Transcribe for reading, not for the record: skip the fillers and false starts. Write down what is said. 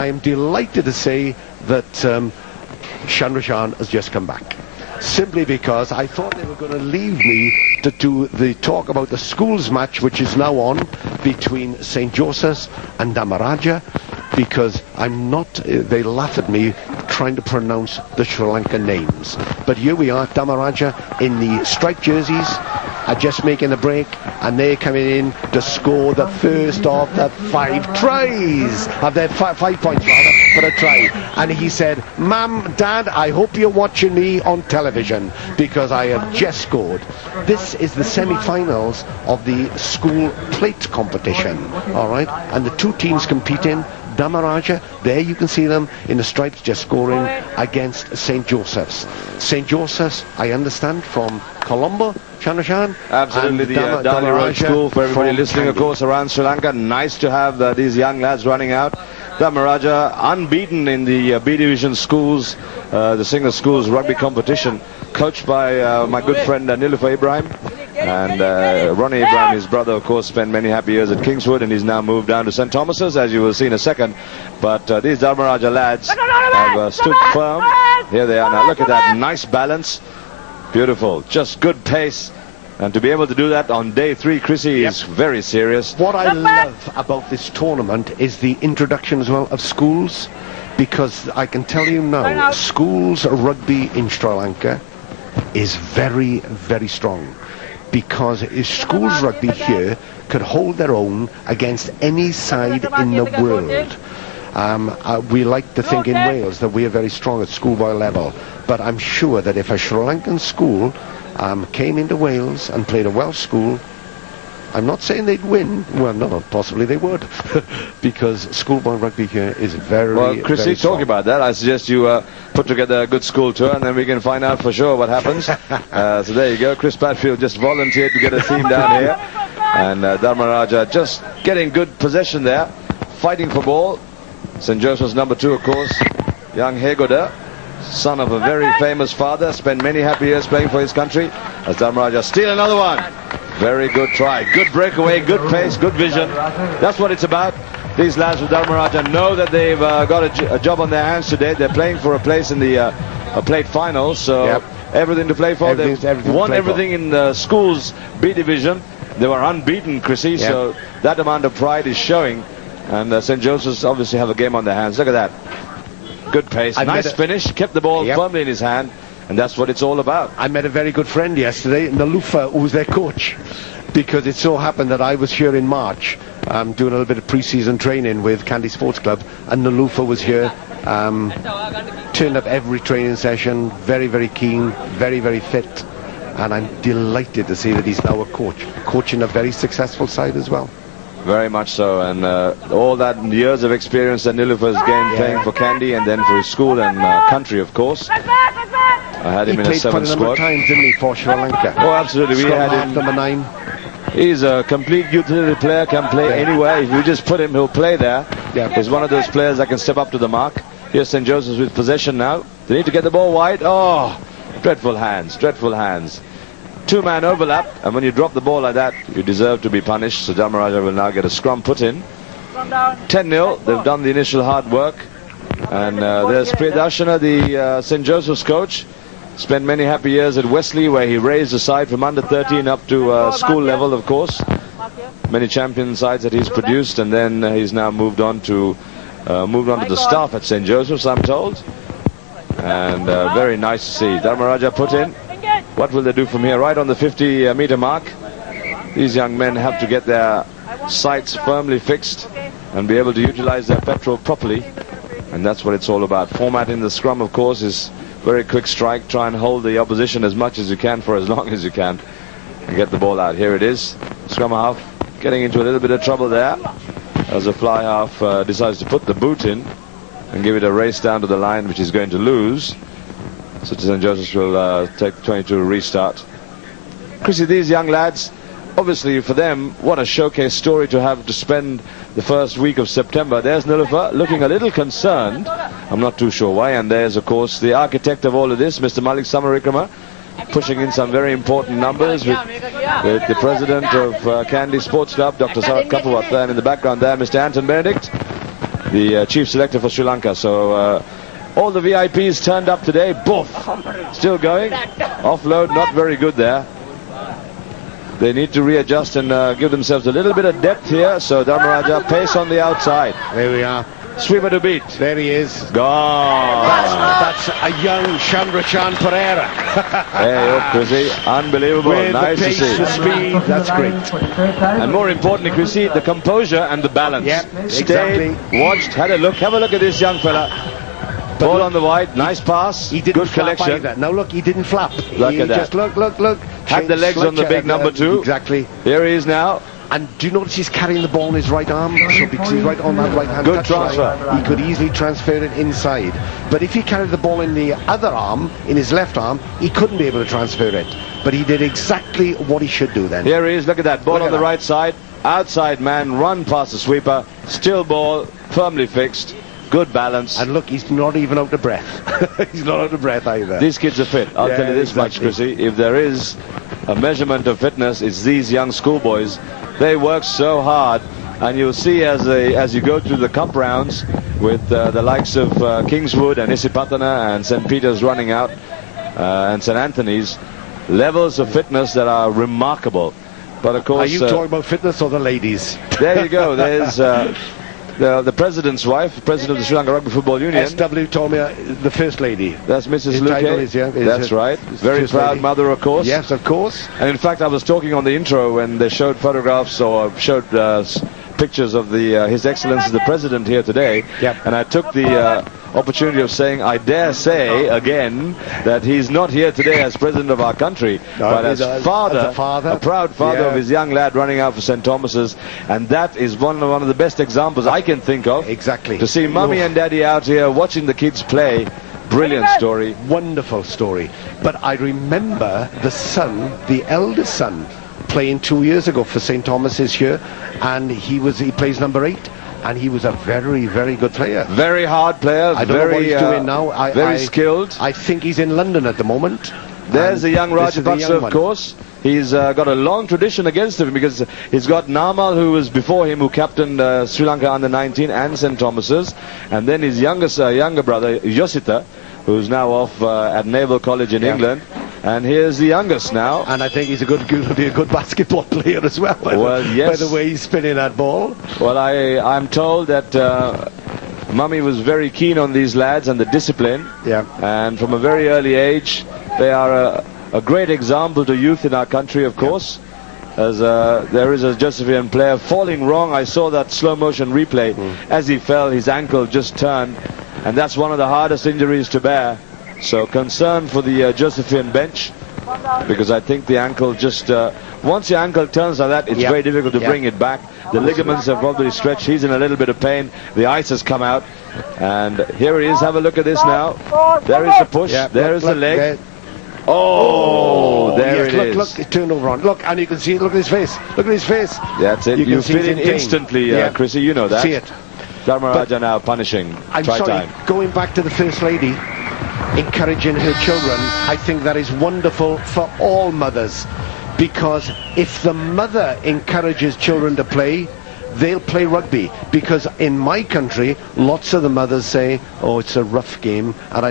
I am delighted to say that Chandrashan has just come back. Simply because I thought they were going to leave me to do the talk about the schools match, which is now on between St. Joseph's and Damaraja, because I'm not, they laugh at me trying to pronounce the Sri Lankan names. But here we are, Damaraja in the striped jerseys are just making a break, and they're coming in to score the first of the 5 tries, of their 5 points rather, for a try. And he said, "Mum, Dad, I hope you're watching me on television because I have just scored." This is the semi-finals of the school plate competition, all right? And the two teams competing, Damaraja, there you can see them in the stripes just scoring against St. Joseph's. St. Joseph's, I understand, from Colombo, Chandrashan. Absolutely, the Dali Road School, for everybody listening, of course, around Sri Lanka. Nice to have these young lads running out. Damaraja unbeaten in the B Division schools, the senior schools rugby competition, coached by my good friend Nilufer Ibrahim. And Ronnie Ibrahim, his brother, of course, spent many happy years at Kingswood, and he's now moved down to St. Thomas's, as you will see in a second. But these Damaraja lads have stood firm. Here they are now. Look at that nice balance. Beautiful. Just good pace. And to be able to do that on day 3, Chrissy, is very serious. What I love about this tournament is the introduction as well of schools, because I can tell you now, schools rugby in Sri Lanka is very, very strong, because schools rugby here could hold their own against any side in the world. We like to think in Wales that we are very strong at schoolboy level, but I'm sure that if a Sri Lankan school came into Wales and played a Welsh school, I'm not saying they'd win. Well, no, possibly they would, because schoolboy rugby here is very, well, Chrissy, very strong. talking about that, I suggest you put together a good school tour, and then we can find out for sure what happens. So there you go. Chris Padfield just volunteered to get a team down here, and Damaraja just getting good possession there, fighting for ball. St. Joseph's number 2, of course, young Hegoda, son of a very famous father, spent many happy years playing for his country. As Damaraja steal another one. Very good try, good breakaway, good pace, good vision. That's what it's about. These lads with Damaraja know that they've got a job on their hands today. They're playing for a place in the plate finals, so everything to play for. They've won everything in the schools B division. They were unbeaten, Chrissy, so that amount of pride is showing. And St. Joseph's obviously have a game on their hands. Look at that. Good pace, nice finish, kept the ball firmly in his hand, and that's what it's all about. I met a very good friend yesterday, Nilufer, who was their coach, because it so happened that I was here in March doing a little bit of pre-season training with Kandy Sports Club, and Nilufer was here, turned up every training session, very, very keen, very, very fit, and I'm delighted to see that he's now a coach, coaching a very successful side as well. Very much so, and all that years of experience that Nilufer's gained playing for Kandy and then for his school and country, of course. I had him in a 7 squad. He played quite a number of times, didn't he, for Sri Lanka? Oh, absolutely. We had him number 9. He's a complete utility player, can play anywhere. If you just put him, he'll play there. He's one of those players that can step up to the mark. Here's St. Joseph's with possession now. They need to get the ball wide. Oh, dreadful hands, dreadful hands. 2-man overlap, and when you drop the ball like that, you deserve to be punished. So Damaraja will now get a scrum put in. 10-0, they've done the initial hard work. And there's Darshana, the St. Joseph's coach. Spent many happy years at Wesley, where he raised the side from under 13 up to school level, of course. Many champion sides that he's produced, and then he's now moved on to the staff at St. Joseph's, I'm told. And very nice to see. Damaraja put in. What will they do from here? Right on the 50-meter mark. These young men have to get their sights firmly fixed and be able to utilize their petrol properly. And that's what it's all about. Format in the scrum, of course, is very quick strike. Try and hold the opposition as much as you can for as long as you can and get the ball out. Here it is. Scrum half getting into a little bit of trouble there as a fly half decides to put the boot in and give it a race down to the line, which he's going to lose. So St. Joseph's will take 22 restart. Chrissy, these young lads, obviously for them, what a showcase story to have to spend the first week of September. There's Nilufer looking a little concerned. I'm not too sure why. And there's, of course, the architect of all of this, Mr. Malik Samarikrama, pushing in some very important numbers with the president of Kandy Sports Club, Dr. Sarat Kapawat, and in the background there, Mr. Anton Benedict. the chief selector for Sri Lanka. So all the VIPs turned up today. Boof! Still going. Offload, not very good there. They need to readjust and give themselves a little bit of depth here. So Dharmaraja, pace on the outside. There we are. Sweeper to beat. There he is. Gone. That's a young Chandrachan Pereira. Hey, oh, Chrissy, unbelievable. With nice the pace, to see. the speed, that's great. And more importantly, Chrissy, the composure and the balance. Yep, Stayed, exactly. watched, had a look. Have a look at this young fella. Ball on the wide, nice pass. He didn't good flap collection. Either. Now look, he didn't flap. Look He at that. Just look. Had the legs on the big number 2. Exactly. Here he is now. And do you notice he's carrying the ball in his right arm? So because he's right on that right hand Good touch transfer. line, he could easily transfer it inside. But if he carried the ball in the other arm, in his left arm, he couldn't be able to transfer it. But he did exactly what he should do then. Here he is, look at that. Ball Look on at the that. right side. Outside man, run past the sweeper. Still ball, firmly fixed. Good balance. And look, he's not even out of breath. He's not out of breath either. These kids are fit. I'll tell you this much, Chrissy. If there is a measurement of fitness, it's these young schoolboys. They work so hard, and you'll see as you go through the cup rounds with the likes of Kingswood and Isipatana and St. Peter's running out and St. Anthony's, levels of fitness that are remarkable. But of course, are you talking about fitness or the ladies? There you go. There's the president's wife, president of the Sri Lanka Rugby Football Union. SW told me the first lady. That's Mrs. His Luque. title is, yeah, is That's her- right. is Very first proud lady. mother, of course. Yes, of course. And in fact, I was talking on the intro when they showed photographs or showed pictures of His Excellency the President here today. Yep. And I took the opportunity of saying, I dare say again that he's not here today as President of our country, but as a father, father. a proud father of his young lad running out for St. Thomas's. And that is one of the best examples I can think of. Exactly. To see mummy and daddy out here watching the kids play. Brilliant story. Wonderful story. But I remember the son, the eldest son, playing 2 years ago for St. Thomas's here, and he plays number 8, and he was a very, very good player. Very hard player. I don't know what he's doing now. Very skilled. I think he's in London at the moment. There's the young this is the Rajapaksa, young of one. course. He's got a long tradition against him because he's got Namal, who was before him, who captained Sri Lanka under 19 and St. Thomas's, and then his younger brother Josita, who's now off at Naval College in England. And here's the youngest now. And I think he's going to be a good basketball player as well. By the way he's spinning that ball. Well, I'm told that Mummy was very keen on these lads and the discipline. Yeah. And from a very early age, they are a great example to youth in our country, of course. As there is a Josephian player falling wrong. I saw that slow motion replay. As he fell, his ankle just turned. And that's one of the hardest injuries to bear. So concern for the Josephian bench, because I think the ankle just, once your ankle turns like that, it's very difficult to bring it back. The ligaments have probably stretched. He's in a little bit of pain. The ice has come out. And here he is. Have a look at this now. There is the push. There is the leg. There. Oh, there it is. Look, it turned over on. Look, and you can see, look at his face. Look at his face. That's it. You feel it instantly, Chrissy. You know that. See it. Dharmaraja now punishing. I'm Try sorry, time. going back to the First Lady, encouraging her children, I think that is wonderful for all mothers, because if the mother encourages children to play, they'll play rugby. Because in my country, lots of the mothers say, oh, it's a rough game, and I